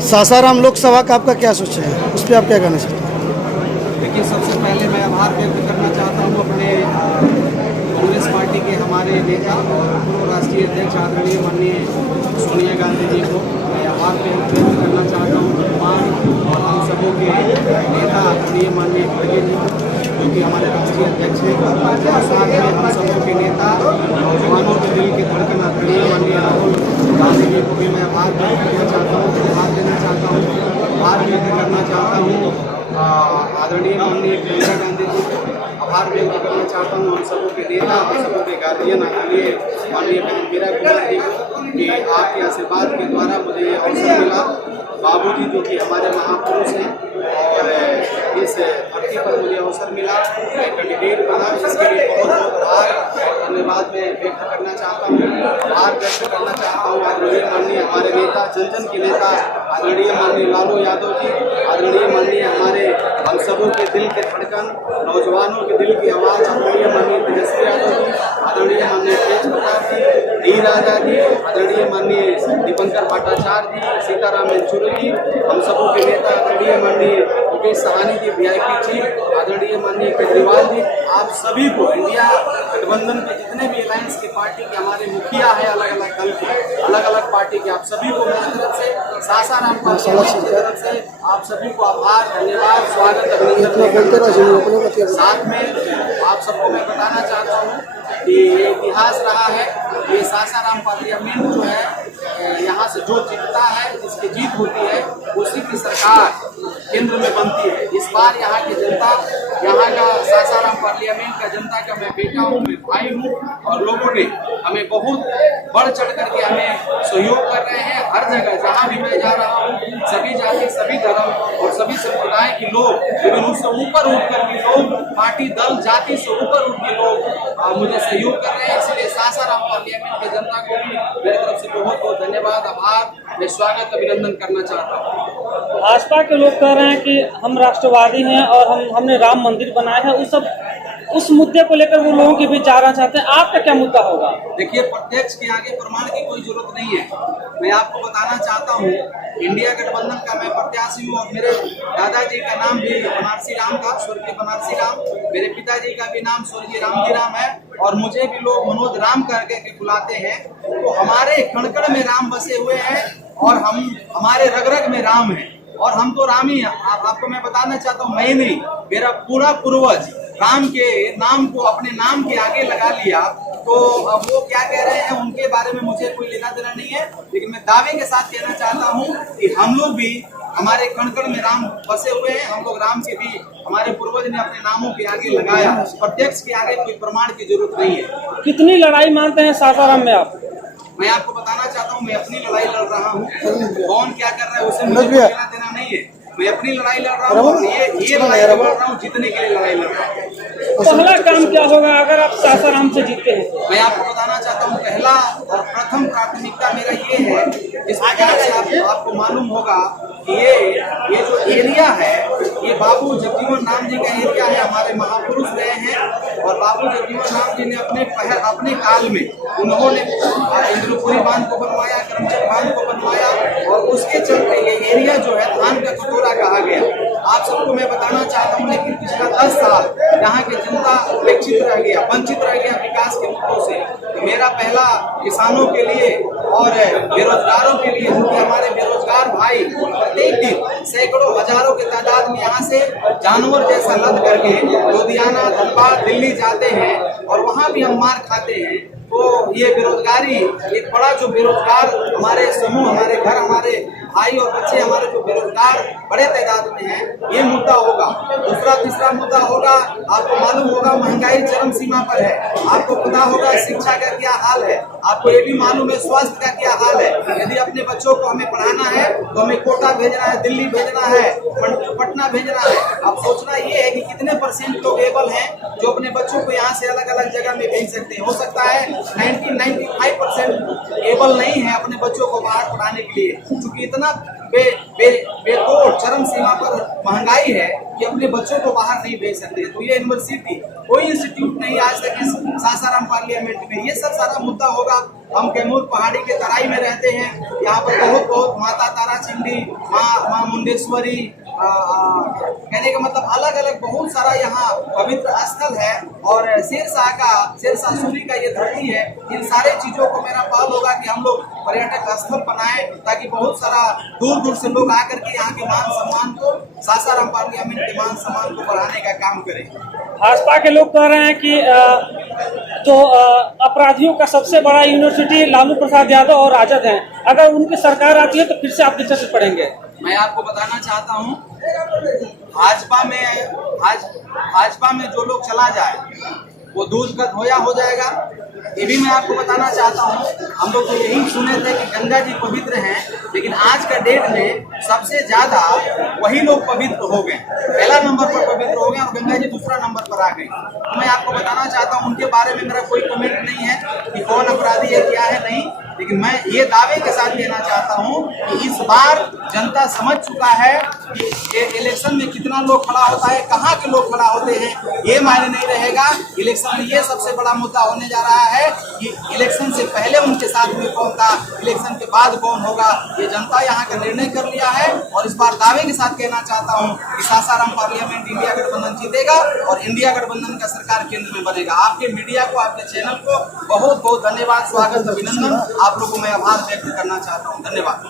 सासाराम लोकसभा का आपका क्या सोच है, उस पर आप क्या कहना चाहते हैं? देखिए, सबसे पहले मैं आभार व्यक्त करना चाहता हूँ अपने कांग्रेस पार्टी के हमारे नेता और पूर्व राष्ट्रीय अध्यक्ष आदरणीय माननीय सोनिया गांधी जी को मैं आभार व्यक्त करना चाहता हूँ। और हम सबों के नेता आदरणीय माननीय खड़गे जी जो कि हमारे राष्ट्रीय अध्यक्ष हैं, और साथ में हम सबों के नेता नौजवानों के दिल के धड़कन आदरणीय माननीय राहुल गांधी जी को भी मैं आभार व्यक्त करना चाहता हूँ, आभार देना चाहता हूँ, आभार व्यक्त करना चाहता हूँ आदरणीय माननीय प्रियंका गांधी जी को आभार व्यक्त करना चाहता हूँ। हम सबों के नेता और सबों के गार्जियन आदरणीय माननीय बहन मीरा कुमार जी को कि आपके आशीर्वाद के द्वारा मुझे ये अवसर मिला। बाबूजी जो कि हमारे महापुरुष हैं और इस धरती पर मुझे अवसर मिला, मैं कैंडिडेट बना, इसके लिए बहुत बहुत आभार धन्यवाद मैं व्यक्त करना चाहता हूँ। आभार व्यक्त करना चाहता हूँ आदरणीय माननीय हमारे नेता, जन जन के नेता आदरणीय माननीय लालू यादव जी, आदरणीय माननीय हमारे हम सबों के दिल के धड़कन, नौजवानों के दिल की आवाज़ आदरणीय माननीय तेजस्वी यादव जी, आदरणीय माननीय तेज प्रताप जी, डी राजा जी, आदरणीय माननीय दीपंकर भट्टाचार्य जी, सीताराम येचुरी जी, हम सबों के नेता आदरणीय माननीय मुकेश सहनी जी, VIP चीफ आदरणीय माननीय केजरीवाल जी, आप सभी को इंडिया गठबंधन के जितने भी अलायंस की पार्टी के हमारे मुखिया है, अलग अलग दल के, अलग अलग पार्टी के, आप सभी को मेरी तरफ से, सासाराम पार्टी की तरफ से आप सभी को आभार, धन्यवाद, स्वागत, अभिनंदन। साथ में आप सबको मैं बताना चाहता हूँ कि ये इतिहास रहा है, ये सासाराम पार्लियामेंट जो है यहाँ से जो जीतता है, जिसकी जीत होती है, उसी की सरकार केंद्र में बनती है। इस बार यहाँ की जनता, यहाँ का सासाराम पार्लियामेंट का जनता का मैं बेटा हूँ, मैं भाई हूँ, और लोगों ने हमें बहुत बढ़ चढ़ करके हमें सहयोग कर रहे हैं। हर जगह जहाँ भी मैं जा रहा हूँ, सभी जाति, सभी धर्म और सभी संप्रदाय के लोग, लेकिन उससे ऊपर उठ कर के लोग, पार्टी दल जाति से ऊपर उठ के लोग मुझे सहयोग कर रहे हैं। इसलिए सासाराम पार्लियामेंट की जनता को भी मेरी तरफ से बहुत बहुत धन्यवाद, आभार, मैं स्वागत, अभिनंदन करना चाहता हूँ। भाजपा के लोग कह रहे हैं कि हम राष्ट्रवादी हैं और हमने राम मंदिर बनाया है, उस मुद्दे को लेकर वो लोगों के बीच जाना चाहते हैं। आपका क्या मुद्दा होगा? देखिए, प्रत्यक्ष के आगे प्रमाण की कोई जरूरत नहीं है। मैं आपको बताना चाहता हूँ, इंडिया गठबंधन का मैं प्रत्याशी हूँ और मेरे दादाजी का नाम भी बनारसी राम था, स्वर्गीय बनारसी राम। मेरे पिताजी का भी नाम स्वर्गीय रामजी राम है और मुझे भी लोग मनोज राम करके बुलाते हैं। तो हमारे कण-कण में राम बसे हुए हैं और हमारे रग रग में राम है और हम तो राम ही हैं। आपको मैं बताना चाहता हूँ, मैं नहीं, मेरा पूरा पूर्वज राम के नाम को अपने नाम के आगे लगा लिया। तो अब वो क्या कह रहे हैं उनके बारे में मुझे कोई लेना देना नहीं है, लेकिन मैं दावे के साथ कहना चाहता हूँ कि हम लोग भी, हमारे कण-कण में राम बसे हुए हैं, हम लोग राम के भी, हमारे पूर्वज ने अपने नामों के आगे लगाया। प्रत्यक्ष के आगे कोई प्रमाण की जरूरत नहीं है। कितनी लड़ाई मानते हैं सासाराम में आप? मैं आपको बताना चाहता हूँ, मैं अपनी लड़ाई लड़ रहा हूँ। कौन क्या कर रहा है उसे मुझे लेना देना नहीं है। मैं अपनी लड़ाई लड़ रहा हूँ, ये लड़ाई लड़ रहा हूँ, जीतने के लिए लड़ाई लड़ रहा हूँ। पहला काम क्या होगा अगर आप सासाराम से जीतते हैं? मैं आपको बताना चाहता हूँ, पहला और प्रथम प्राथमिकता मेरा ये है, इस प्रकार से आपको मालूम होगा कि ये जो एरिया है, ये बाबू जगजीवन राम जी का एरिया है। हमारे महापुरुष रहे हैं और बाबू जगजीवन राम जी ने अपने काल में उन्होंने इंद्रपुरी बांध को बनवाया, करमचट बांध को बनवाया और उसके चलते ये एरिया जो है धान का कटोरा कहा गया। आप सबको मैं बताना चाहता हूँ, लेकिन पिछला 10 साल यहाँ की जनता उपेक्षित रह गया, वंचित रह गया विकास के मुद्दों से। तो मेरा पहला किसानों के लिए और बेरोजगारों के लिए, क्योंकि हमारे बेरोजगार भाई प्रत्येक दिन सैकड़ों हजारों के तादाद में यहाँ से जानवर जैसा लद करके लुधियाना, धनबाद, दिल्ली जाते हैं और वहाँ भी हम मार खाते हैं। तो ये बेरोजगारी, एक बड़ा जो बेरोजगार हमारे समूह, हमारे घर, हमारे भाई और बच्चे, हमारे जो बेरोजगार बड़े तादाद में हैं, ये मुद्दा होगा। दूसरा तीसरा मुद्दा होगा, आपको मालूम होगा महंगाई चरम सीमा पर है। आपको पता होगा शिक्षा का क्या हाल है, आपको ये भी मालूम है स्वास्थ्य का क्या हाल है। यदि अपने बच्चों को हमें पढ़ाना है तो हमें कोटा भेजना है, दिल्ली भेजना है, पटना भेजना है। अब सोचना ये है कि कितने % लोग एबल हैं जो अपने बच्चों को यहाँ से अलग अलग जगह में भेज सकते हैं। हो सकता है 95% एबल नहीं है अपने बच्चों को बाहर पढ़ाने के लिए, क्योंकि इतना बेतोड़ चरम सीमा पर महंगाई है कि अपने बच्चों को बाहर नहीं भेज सकते। तो ये यूनिवर्सिटी, कोई इंस्टीट्यूट नहीं आज तक इस सासाराम पार्लियामेंट में। ये सब सारा मुद्दा होगा। हम कैमूर पहाड़ी के तराई में रहते हैं, यहाँ पर बहुत माता तारा चंडी, मुंडेश्वरी, कहने का मतलब अलग अलग बहुत सारा यहाँ पवित्र स्थल है। और शेरशाह सूरी का ये धरती है। इन सारे चीजों को मेरा पहल होगा कि हम लोग पर्यटक स्थल बनाए, ताकि बहुत सारा दूर दूर से लोग आकर के यहाँ के मान सम्मान को, सासाराम पार्लियामेंट के मान सम्मान को बढ़ाने का काम करें। भाजपा के लोग कह रहे हैं कि जो अपराधियों का सबसे बड़ा यूनिवर्सिटी लालू प्रसाद यादव और राजद है, अगर उनकी सरकार आती है तो फिर से आप किस तरह पढ़ेंगे? मैं आपको बताना चाहता हूँ, भाजपा में जो लोग चला जाए वो दूध का धोया हो जाएगा। ये भी मैं आपको बताना चाहता हूँ, हम लोग तो यही सुने थे कि गंगा जी पवित्र हैं, लेकिन आज का डेट में सबसे ज्यादा वही लोग पवित्र हो गए, पहला नंबर पर पवित्र हो गए और गंगा जी दूसरा नंबर पर आ गई। तो मैं आपको बताना चाहता हूँ, उनके बारे में मेरा कोई कमेंट नहीं है कि कौन अपराधी है क्या है, नहीं। लेकिन मैं ये दावे के साथ कहना चाहता हूँ कि इस बार जनता समझ चुका है कि इलेक्शन में कितना लोग खड़ा होता है, कहाँ के लोग खड़ा होते हैं, ये मायने नहीं रहेगा। इलेक्शन में ये सबसे बड़ा मुद्दा होने जा रहा है कि इलेक्शन से पहले उनके साथ में कौन था, इलेक्शन के बाद कौन होगा। ये जनता यहाँ का निर्णय कर लिया है। और इस बार दावे के साथ कहना चाहता हूँ कि सासाराम पार्लियामेंट इंडिया गठबंधन जीतेगा और इंडिया गठबंधन का सरकार केंद्र में बनेगा। आपके मीडिया को, आपके चैनल को बहुत बहुत धन्यवाद, स्वागत, अभिनंदन। आप लोगों को मैं आभार व्यक्त करना चाहता हूँ। धन्यवाद।